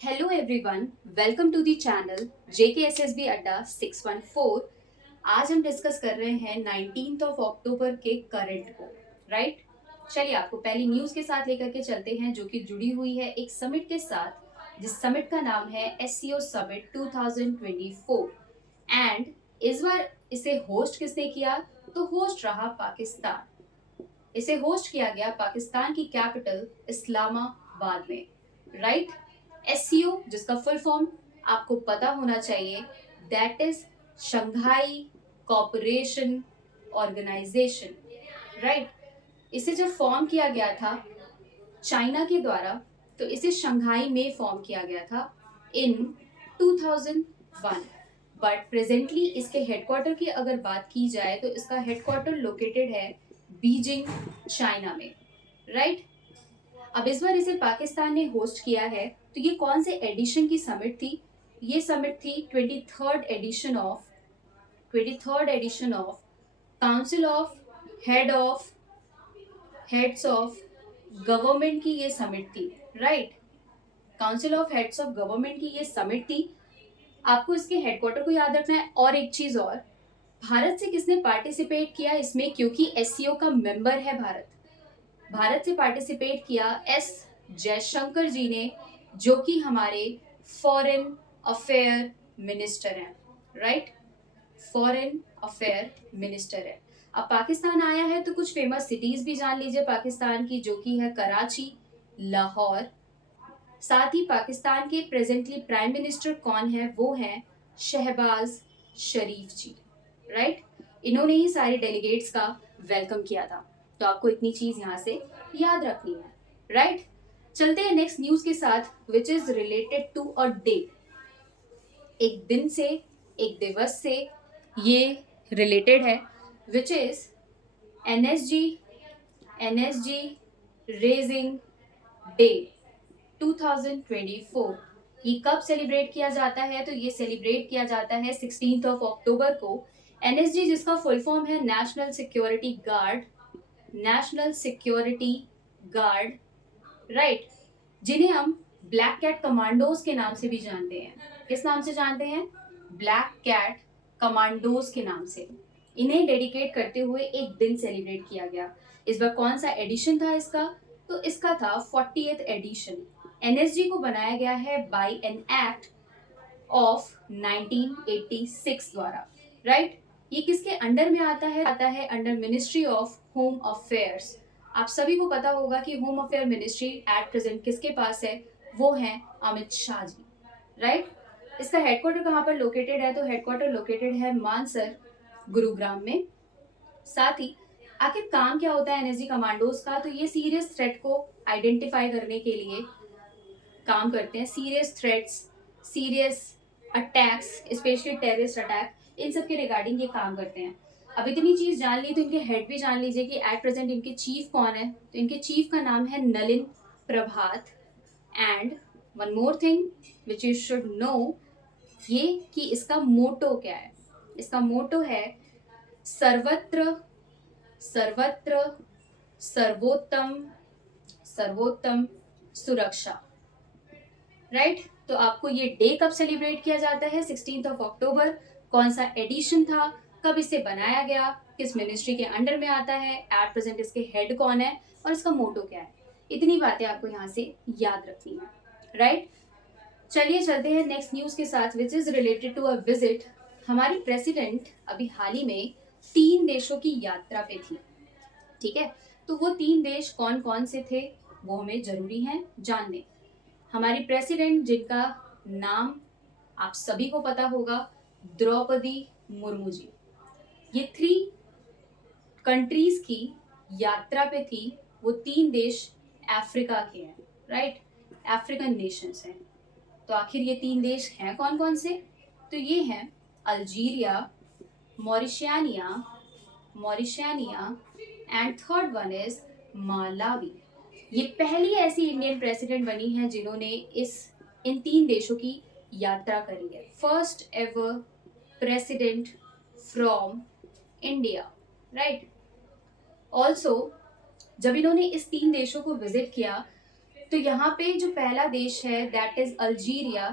Hello everyone, welcome to the channel JKSSB अड्डा 614। आज हम डिस्कस कर रहे हैं 19th ऑफ अक्टूबर के करंट को, राइट। चलिए आपको पहली न्यूज के साथ लेकर के चलते हैं जो कि जुड़ी हुई है एक समिट के साथ, जिस समिट का नाम है एससीओ समिट 2024। एंड इस बार इसे होस्ट किसने किया? तो होस्ट रहा पाकिस्तान। इसे होस्ट किया गया पाकिस्तान की कैपिटल इस्लामाबाद में, राइट। एससीओ जिसका फुल फॉर्म आपको पता होना चाहिए, that is Shanghai cooperation organisation, right. इसे जब फॉर्म किया गया था चाइना के द्वारा, तो इसे शंघाई में फॉर्म किया गया था इन 2001। बट प्रेजेंटली इसके हेडक्वार्टर की अगर बात की जाए तो इसका हेडक्वार्टर लोकेटेड है बीजिंग, चाइना में, राइट। अब इस बार इसे पाकिस्तान ने होस्ट किया है, तो ये कौन से एडिशन की समिट थी? ये समिट थी 23rd edition of council of head of heads of government की ये समिट थी, right. Council of heads of government की ये समिट थी। आपको इसके हेडक्वार्टर को याद रखना है। और एक चीज और, भारत से किसने पार्टिसिपेट किया इसमें? क्योंकि एससीओ का मेंबर है भारत। भारत से पार्टिसिपेट किया एस जयशंकर जी ने, जो कि हमारे फॉरेन अफेयर मिनिस्टर हैं, राइट। फॉरेन अफेयर मिनिस्टर है। अब पाकिस्तान आया है तो कुछ फेमस सिटीज भी जान लीजिए पाकिस्तान की, जो कि है कराची, लाहौर। साथ ही पाकिस्तान के प्रेजेंटली प्राइम मिनिस्टर कौन है? वो हैं शहबाज शरीफ जी, राइट। इन्होंने ही सारे डेलीगेट्स का वेलकम किया था। तो आपको इतनी चीज यहाँ से याद रखनी है, राइट। चलते हैं नेक्स्ट न्यूज के साथ, which is related to a day. एक दिन से, एक दिवस से ये रिलेटेड है, which is NSG NSG raising day 2024। ये कब सेलिब्रेट किया जाता है? तो ये सेलिब्रेट किया जाता है 16th ऑफ अक्टूबर को। एनएसजी जिसका फुल फॉर्म है national security guard, national security guard, right. जिन्हें हम ब्लैक कैट कमांडोज के नाम से भी जानते हैं। किस नाम से जानते हैं? ब्लैक कैट कमांडोज के नाम से। इन्हें डेडिकेट करते हुए एक दिन सेलिब्रेट किया गया। इस बार कौन सा एडिशन था इसका? तो इसका था 40th एडिशन। एनएसजी को बनाया गया है बाय एन एक्ट ऑफ 1986 द्वारा, राइट। ये किसके अंडर में आता है? आता है under ministry of home affairs. आप सभी को पता होगा कि home affair ministry at present किसके पास है? वो है अमित शाह जी, राइट। इसका हेडक्वार्टर कहाँ पर लोकेटेड है? तो हेडक्वार्टर लोकेटेड है मानसर, गुरुग्राम में। साथ ही आखिर काम क्या होता है एनएसजी कमांडोज का? तो ये सीरियस थ्रेट को आइडेंटिफाई करने के लिए काम करते हैं। Serious threats, serious attacks, specially terrorist attack, इन सब के रिगार्डिंग ये काम करते हैं। अब इतनी चीज जान ली तो इनके हेड भी जान लीजिए कि एट प्रेजेंट इनके चीफ कौन है। तो इनके चीफ का नाम है Nalin Prabhat. And one more thing which you should know, ये कि इसका मोटो क्या है। इसका मोटो है सर्वत्र सर्वत्र सर्वोत्तम सर्वोत्तम सुरक्षा, राइट। तो आपको ये डे कब सेलिब्रेट किया जाता है? 16th of October. कौन सा एडिशन था? कब इसे बनाया गया? किस मिनिस्ट्री के अंडर में आता है? एट प्रेजेंट इसके हेड कौन है? और इसका मोटो क्या है? इतनी बातें आपको यहाँ से याद रखनी है, राइट। चलिए चलते हैं नेक्स्ट न्यूज के साथ, which is related to a visit. हमारी प्रेसिडेंट अभी हाल ही में 3 देशों की यात्रा पे थी, ठीक है। तो वो 3 देश कौन कौन से थे वो हमें जरूरी है जानने। हमारी प्रेसिडेंट जिनका नाम आप सभी को पता होगा, द्रौपदी मुर्मू जी। ये 3 कंट्रीज की यात्रा पे थी। वो 3 देश अफ्रीका के हैं, राइट। अफ्रीकन नेशंस हैं। तो आखिर ये 3 देश हैं कौन कौन से? तो ये हैं Algeria, Mauritania Mauritania and third one is Malawi. ये पहली ऐसी इंडियन प्रेसिडेंट बनी है जिन्होंने इस इन 3 देशों की यात्रा करी है। First ever president from India, right. Also जब इन्होंने इस 3 देशों को विजिट किया, तो यहाँ पे जो पहला देश है दैट इज अल्जीरिया।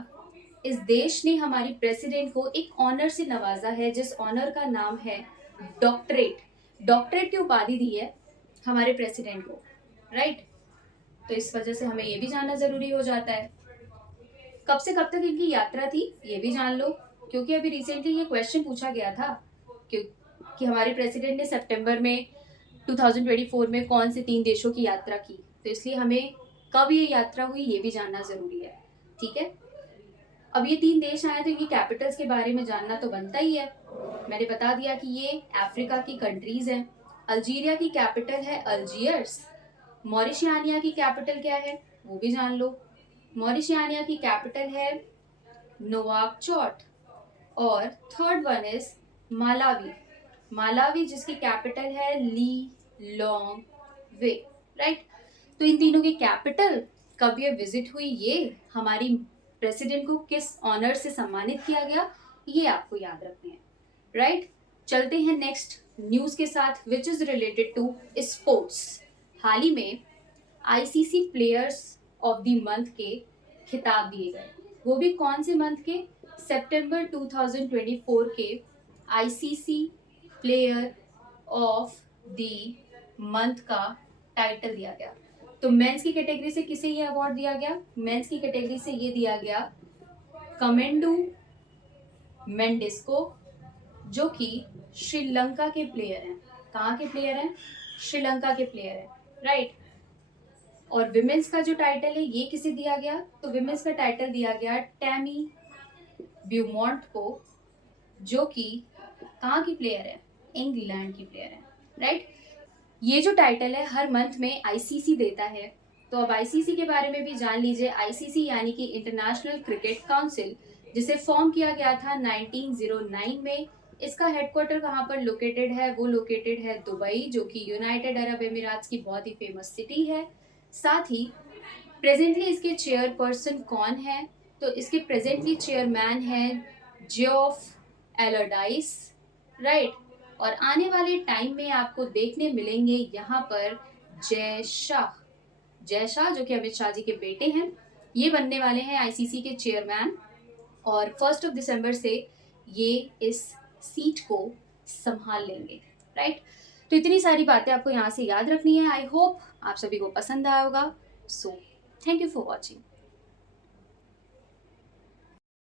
इस देश ने हमारी प्रेसिडेंट को एक ऑनर से नवाजा है, जिस ऑनर का नाम है डॉक्टरेट। डॉक्टरेट की उपाधि दी है हमारे प्रेसिडेंट को, राइट। तो इस वजह से हमें ये भी जानना जरूरी हो जाता है। कब से कब तक इनकी यात्रा थी ये भी जान लो, क्योंकि अभी रिसेंटली ये क्वेश्चन पूछा गया था कि हमारे प्रेसिडेंट ने सितंबर में 2024 में कौन से 3 देशों की यात्रा की, तो इसलिए हमें कब ये यात्रा हुई ये भी जानना जरूरी है। ठीक है, अब ये 3 देश आए तो इनकी कैपिटल्स के बारे में जानना तो बनता ही है। मैंने बता दिया कि ये अफ्रीका की कंट्रीज हैं। अल्जीरिया की कैपिटल है अल्जियर्स। मॉरिशियानिया की कैपिटल क्या है वो भी जान लो। मॉरिशियानिया की कैपिटल है नोवाकचोट। और third one is Malawi. Malawi जिसकी कैपिटल है ली लॉन्ग वे, राइट। तो इन तीनों की कैपिटल, कब ये विजिट हुई, ये हमारी प्रेसिडेंट को किस ऑनर से सम्मानित किया गया, ये आपको याद रखने हैं, राइट। चलते हैं नेक्स्ट न्यूज के साथ which is related to sports. हाल ही में ICC players of the month के खिताब दिए गए। वो भी कौन से मंथ के, सितंबर 2024 के ICC player of the month का टाइटल दिया गया। तो मेंस की कैटेगरी से किसे ये अवार्ड दिया गया, मेंस की कैटेगरी से ये दिया गया कमेंडू मेंडिस को, जो कि श्रीलंका के प्लेयर हैं। कहाँ के प्लेयर हैं, श्रीलंका के प्लेयर हैं, राइट। और विमेंस का जो टाइटल है ये किसे दिया गया, तो विमेंस का टाइटल दिया गया टैमी ब्यूमॉन्ट को, जो कि कहाँ की प्लेयर है, इंग्लैंड की प्लेयर है, राइट। ये जो टाइटल है हर मंथ में आईसीसी देता है। तो अब आईसीसी के बारे में भी जान लीजिए। आईसीसी यानी कि इंटरनेशनल क्रिकेट काउंसिल, जिसे फॉर्म किया गया था 1909 में। इसका हेडक्वार्टर कहाँ पर लोकेटेड है, वो लोकेटेड है दुबई, जो कि यूनाइटेड अरब एमिराट्स की बहुत ही फेमस सिटी है। साथ ही प्रेजेंटली इसके चेयरपर्सन कौन है, तो इसके प्रेजेंटली चेयरमैन है जियोफ एलरडाइस, राइट। और आने वाले टाइम में आपको देखने मिलेंगे यहाँ पर जय शाह। जय शाह जो कि अमित शाह जी के बेटे हैं, ये बनने वाले हैं आईसीसी के चेयरमैन। और 1 दिसंबर से ये इस सीट को संभाल लेंगे, राइट। तो इतनी सारी बातें आपको यहाँ से याद रखनी है। आई होप आप सभी को पसंद आया होगा। So thank you for watching.